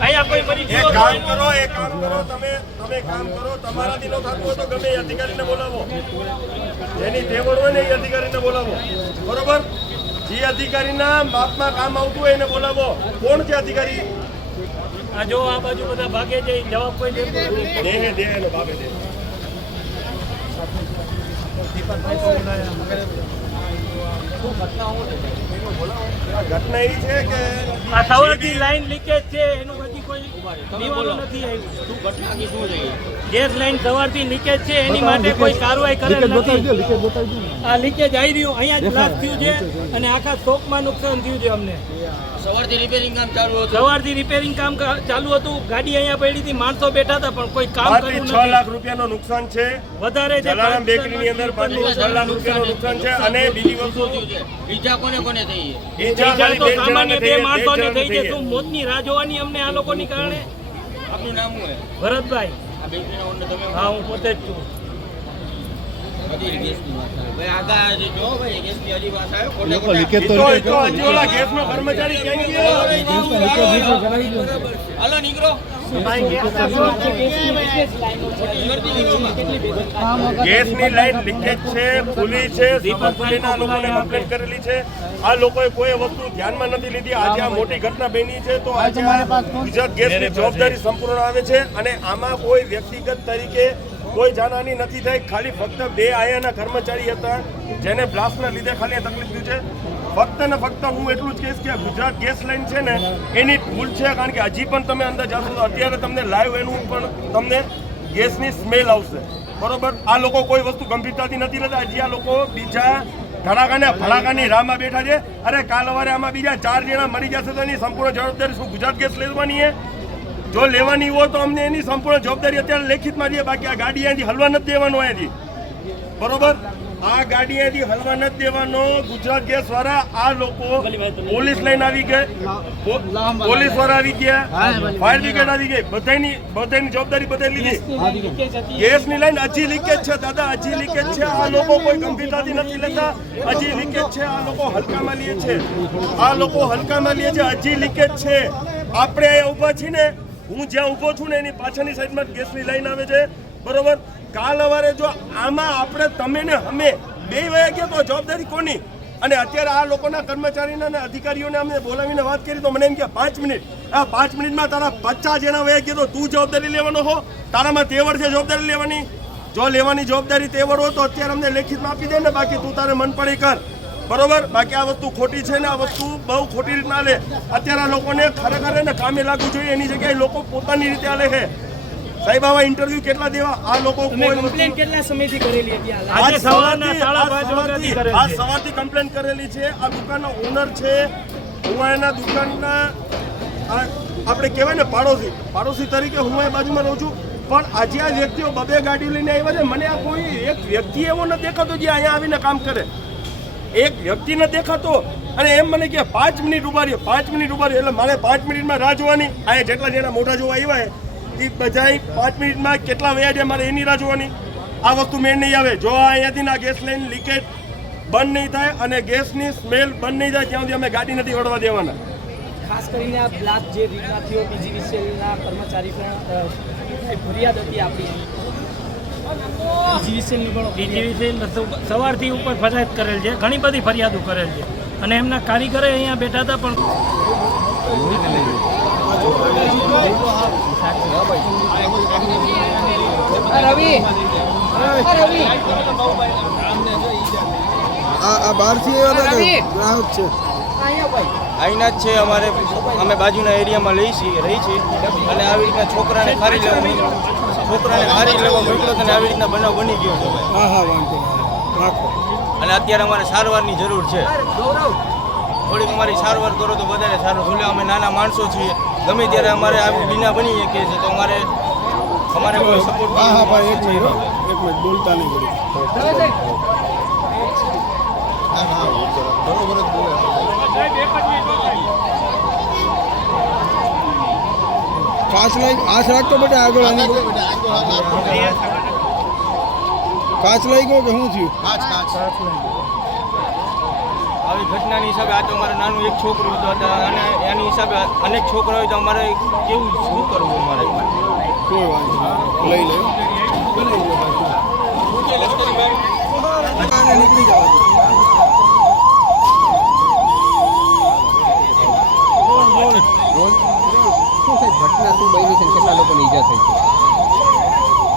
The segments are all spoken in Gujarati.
અહીંયા કોઈ મરી ગયો કામ કરો તમે કામ કરો તમારાથી નો થતું હોય તો ગમે એ અધિકારીને બોલાવો જેની તેવડ હોય ને એ અધિકારીને બોલાવો બરોબર જે અધિકારીના માપમાં કામ આવતું હોય એને બોલાવો કોણ છે અધિકારી આ જો આ બાજુ બધા ભાગે છે જવાબ કોઈ દેતો નથી દે એનો ભાગે દે ઘટના એ છે કે આ સવારથી લાઈન લીકેજ છે એનું હજી કોઈ નિવારણ નથી આવ્યું ગેસ લાઈન સવારથી લીકેજ છે એની માટે કોઈ કાર્યવાહી કરેલ નથી આ લીકેજ આવી રહ્યું અહીંયા જ બ્લાસ્ટ થયું છે અને આખા શોકમાં નુકસાન થયું છે અમને સવારથી રિપેરિંગ કામ ચાલુ હતું ગાડી અહીંયા પડી હતી માણસો બેઠા હતા પણ કોઈ કામ કર્યું 6 લાખ રૂપિયાનું નુકસાન છે વધારે છે જલારામ બેકરીની અંદર 6 લાખ રૂપિયાનું નુકસાન છે અને બીજી વસ્તુ ઈજા કોને થઈ ઈજા ખાલી તો બે સામાન્ય બે જણાને માણસોને થઈ થઈ છે શું મોતની રાહ જોવાની અમને આ લોકોની કારણે આપનું નામ શું છે ભરતભાઈ આ બેકરીના ઓનર તમે હા હું પોતે જ છું ભાઈ આગા જો ભાઈ ગેસની હજી વાત આવે ગેસનો કર્મચારી ક્યાં ગયો હાલો નીકળો ગેસની લાઈન લીકેજ છે ખુલી છે સફરજનના લોકોને કમ્પ્લેન કરેલી છે આ લોકોએ કોઈ વસ્તુ ધ્યાનમાં નથી લીધી આજે આ મોટી ઘટના બની છે તો આજે ગુજરાત ગેસની જવાબદારી સંપૂર્ણ આવે છે અને આમાં કોઈ વ્યક્તિગત તરીકે કોઈ જાનહાની નથી થઈ ખાલી ફક્ત બે આયાના કર્મચારી હતા જેને બ્લાસ્ટના લીધે ખાલી તકલીફ થયું છે ફક્ત ને ફક્ત હું એટલું જ કહીશ કે ગુજરાત ગેસ લાઈન છે ને એની ભૂલ છે કારણ કે હજી પણ તમે અંદર જાશો તો અત્યારે તમને લાઈવ એનું પણ તમને ગેસની સ્મેલ આવશે બરોબર આ લોકો કોઈ વસ્તુ ગંભીરતાથી નથી લેતા હજી આ લોકો બીજા ભડાકાની રાહમાં બેઠા છે અરે કાલ સવારે આમાં બીજા 4 જણા મરી જશે તો એની સંપૂર્ણ જવાબદારી શું ગુજરાત ગેસ લેવાની છે જો લેવાની હોય તો અમને એની સંપૂર્ણ જવાબદારી અત્યારે લેખિતમાં દઈએ બાકી આ ગાડી અહીંયાથી હલવા નથી દેવાનો અહીંયાથી બરોબર આ ગાડી અહીંયાથી હલવા નથી દેવાનો ગુજરાત ગેસ વાળા આ લોકો પોલીસ લાઈન આવી ગઈ પોલીસ વાળા આવી ગયા ફાયર બ્રિગેડ આવી ગઈ બધાની જવાબદારી બધે લીધી ગેસની લાઈન હજી લીકેજ છે દાદા હજી લીકેજ છે આ લોકો કોઈ ગંભીરતાથી નથી લેતા હજી લીકેજ છે આ લોકો હલકામાં લે છે હજી લીકેજ છે આપણે અહીંયા ઊભા છીએ ને હું જ્યાં ઊભો છું ને એની પાછળની સાઈડમાં ગેસની લાઈન આવે છે બરોબર કાલ સવારે જો આમાં આપણે તમે ને અમે બે વયા ગયા તો જવાબદારી કોની અને અત્યારે આ લોકોના કર્મચારીના અને અધિકારીઓને અમે બોલાવીને વાત કરી તો મને એમ કે 5 મિનિટ આ 5 મિનિટમાં તારા 50 જણા વયા ગયા તો તું જવાબદારી લેવાનો હો તારામાં તેવડ છે જવાબદારી લેવાની જો લેવાની જવાબદારી તેવડ હોય તો અત્યારે અમને લેખિતમાં આપી દે ને બાકી તું તારે મન પડે કર બરોબર બાકી આ વસ્તુ ખોટી છે ને આ વસ્તુ બહુ ખોટી રીતના લે અત્યારે આ લોકોને ખરેખર ને કામે લાગવું જોઈએ એની જગ્યાએ લોકો પોતાની રીતે આલે છે સાહેબ આવા ઇન્ટરવ્યુ કેટલા દેવા આ લોકો કમ્પ્લેન કેટલા સમયથી કરેલી હતી આજે સવારના 5:30 વાગ્યાથી કરેલી આ સવારથી કમ્પ્લેન કરેલી છે આ દુકાનનો ઓનર છે હું એના દુકાનના આપણે કહેવાય ને પાડોશી તરીકે હું એ બાજુમાં રહું છું પણ આજે આ વ્યક્તિઓ બબે ગાડીઓ લઈને આવ્યા છે મને આ કોઈ એક વ્યક્તિ એવો નથી દેખાતો જે અહીંયા આવીને કામ કરે એક વ્યક્તિ ન દેખાતો અને એમ મને કે 5 મિનિટ ઉભા રહ્યો 5 મિનિટ ઉભા રહ્યો એટલે મારે 5 મિનિટમાં રાહ જોવાની અહીંયા જેટલા જેના મોઢા જોવા આવ્યા એ બધાય 5 મિનિટમાં કેટલા વયા છે મારે એની રાહ જોવાની આ વસ્તુ મેળ નહીં આવે જો અહીંયાથી ના ગેસ લાઈન લીકેજ બંધ નહીં થાય અને ગેસની સ્મેલ બંધ નહીં થાય ત્યાં સુધી અમે ગાડી નથી વળવા દેવાના ખાસ કરીને આ બ્લાસ્ટ જે રીતના થયો પીજીવીસીએલના કર્મચારી પણ ફરિયાદ હતી આપણી પીજીવીસીએલ સવારથી ઉપર ફરિયાદ કરેલ છે ઘણી બધી ફરિયાદો કરેલ છે અને એમના કારીગરો અહીંયા બેઠા હતા પણ આ બહારથી ગ્રાહક છે અહીંના જ છે અમારે અમે બાજુના એરિયામાં રહી છીએ અને આવી રીતના છોકરાને ખારી લેવા મોકલો અને આવી રીતના બનાવ બની ગયો છે હા વાંધો રાખો અને અત્યારે અમારે સારવારની જરૂર છે થોડીક અમારી સારવાર કરો તો વધારે સારું ભલે અમે નાના માણસો છીએ ગમે ત્યારે અમારે આવી બીના બની શકીએ છીએ તો અમારે કોઈ સપોર્ટ હા ભાઈ એક મિનિટ બોલતા નહીં બોલી બરોબર જ બોલે કાચ રાખતો બેટા આગળ કાચ લઈ ગયો કે શું થયું આવી આવી ઘટનાની હિસાબે આ તો અમારે નાનું એક છોકરું હતું અને એની હિસાબે અનેક છોકરા હોય તો અમારે કેવું શું કરવું અમારે કોઈ વાંધો નહીં. લઈ લે અને નીકળી જવા દો.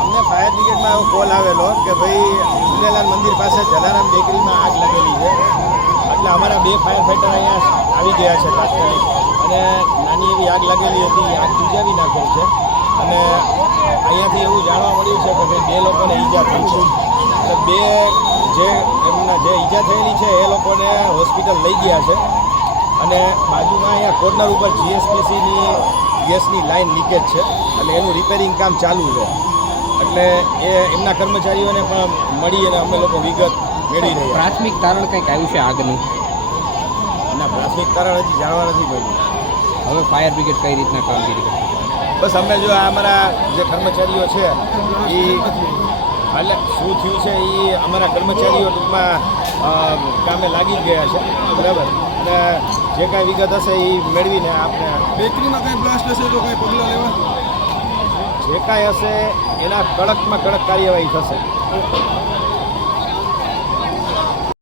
અમને ફાયર બ્રિગેડમાં એવો કોલ આવેલો કે ભાઈ ઝૂલેલાલ મંદિર પાસે જલારામ બેકરીમાં આગ લાગેલી છે. એટલે અમારા 2 ફાયર ફાઈટર અહીંયા આવી ગયા છે તાત્કાલિક અને નાની એવી આગ લાગેલી હતી આગ બુઝાવી નાખેલ છે અને અહીંયાથી એવું જાણવા મળ્યું છે કે ભાઈ 2 લોકોને ઈજા થઈ છે. એટલે 2 જે ઈજા થયેલી છે એ લોકોને હોસ્પિટલ લઈ ગયા છે અને બાજુમાં અહીંયા કોર્નર ઉપર જીએસપીસીની ગેસની લાઈન લીકેજ છે અને એનું રિપેરિંગ કામ ચાલુ છે. એટલે એ એમના કર્મચારીઓને પણ મળી અને અમે લોકો વિગત મેળવી રહ્યા. પ્રાથમિક તારણ કંઈક આવ્યું છે આગનું? એના પ્રાથમિક કારણ હજી જાણવા નથી મળ્યું. હવે ફાયર બ્રિગેડ કઈ રીતના કામગીરી કરશે? બસ અમે જો આ અમારા જે કર્મચારીઓ છે એ એટલે શું થયું છે એ અમારા કર્મચારીઓ ટૂંકમાં કામે લાગી જ ગયા છે બરાબર અને જે કાંઈ વિગત હશે એ મેળવીને આપણે બેકરીમાં કઈ બ્લાસ્ટ હશે તો કઈ પગલાં લેવા? જે કાંઈ હશે એના કડકમાં કડક કાર્યવાહી થશે.